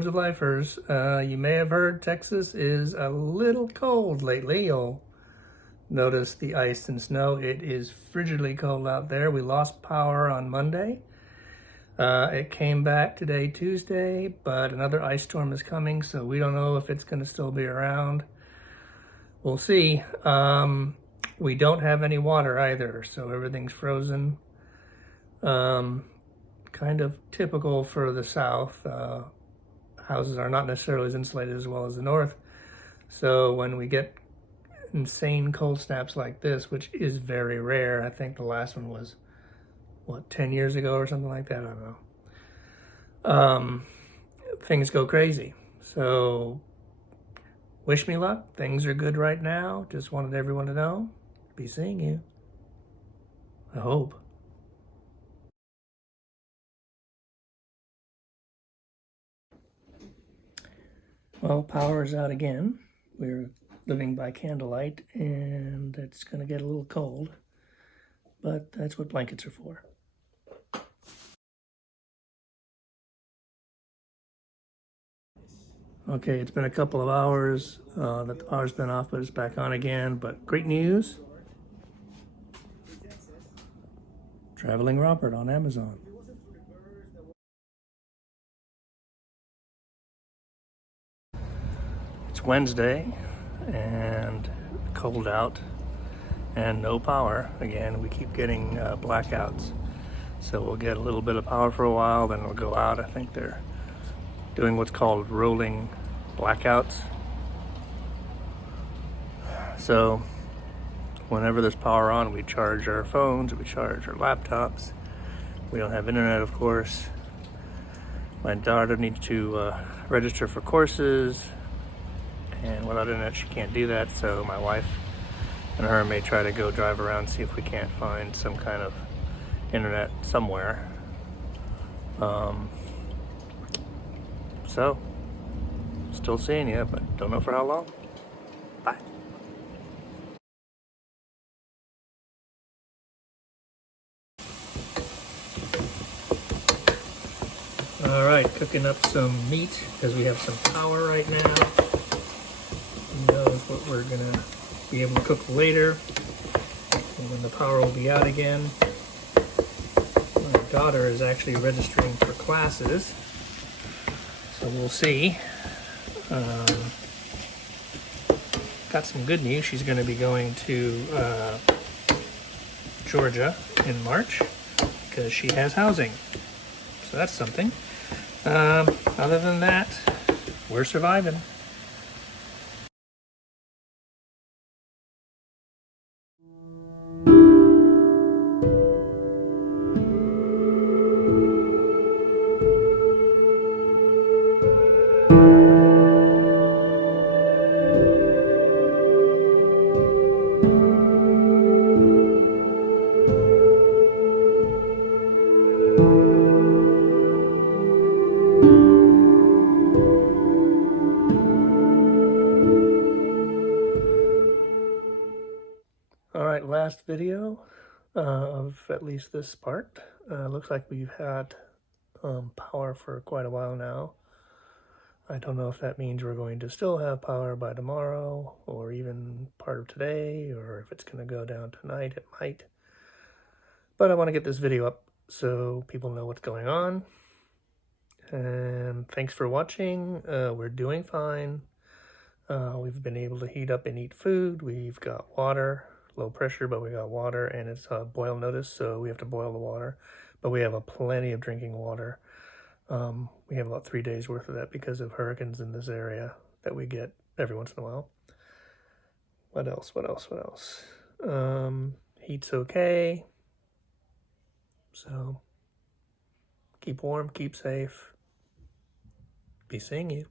Roads of Lifers. You may have heard Texas is a little cold lately. You'll notice the ice and snow. It is frigidly cold out there. We lost power on Monday. It came back today, Tuesday, but another ice storm is coming, so we don't know if it's going to still be around. We'll see. We don't have any water either, so everything's frozen. Kind of typical for the South. Houses are not necessarily as insulated as well as the North. So when we get insane cold snaps like this, which is very rare, I think the last one was, 10 years ago or something like that? I don't know. Things go crazy. So wish me luck. Things are good right now. Just wanted everyone to know. Be seeing you. I hope. Well, power is out again. We're living by candlelight, and it's going to get a little cold, but that's what blankets are for. Okay, it's been a couple of hours that the power's been off, but it's back on again. But great news. Traveling Robert on Amazon. It's Wednesday and cold out and no power. Again, we keep getting blackouts. So we'll get a little bit of power for a while, then it'll go out. I think they're doing what's called rolling blackouts. So whenever there's power on, we charge our phones, we charge our laptops. We don't have internet, of course. My daughter needs to register for courses, and without internet she can't do that, so my wife and her may try to go drive around, see if we can't find some kind of internet somewhere. So, still seeing you, but don't know for how long. Bye. All right, cooking up some meat because we have some power right now. Who knows what we're gonna be able to cook later, and when the power will be out again. My daughter is actually registering for classes, so we'll see. Got some good news. She's going to be going to Georgia in March because she has housing. So that's something. Other than that, we're surviving. All right, last video of at least this part. Looks like we've had power for quite a while now. I don't know if that means we're going to still have power by tomorrow or even part of today, or if it's going to go down tonight. It might. But I want to get this video up so people know what's going on. And thanks for watching. We're doing fine. We've been able to heat up and eat food. We've got water, low pressure, but we got water, and it's boil notice, so we have to boil the water. But we have plenty of drinking water. We have about 3 days worth of that because of hurricanes in this area that we get every once in a while. What else? Heat's okay. So keep warm, keep safe. Be seeing you.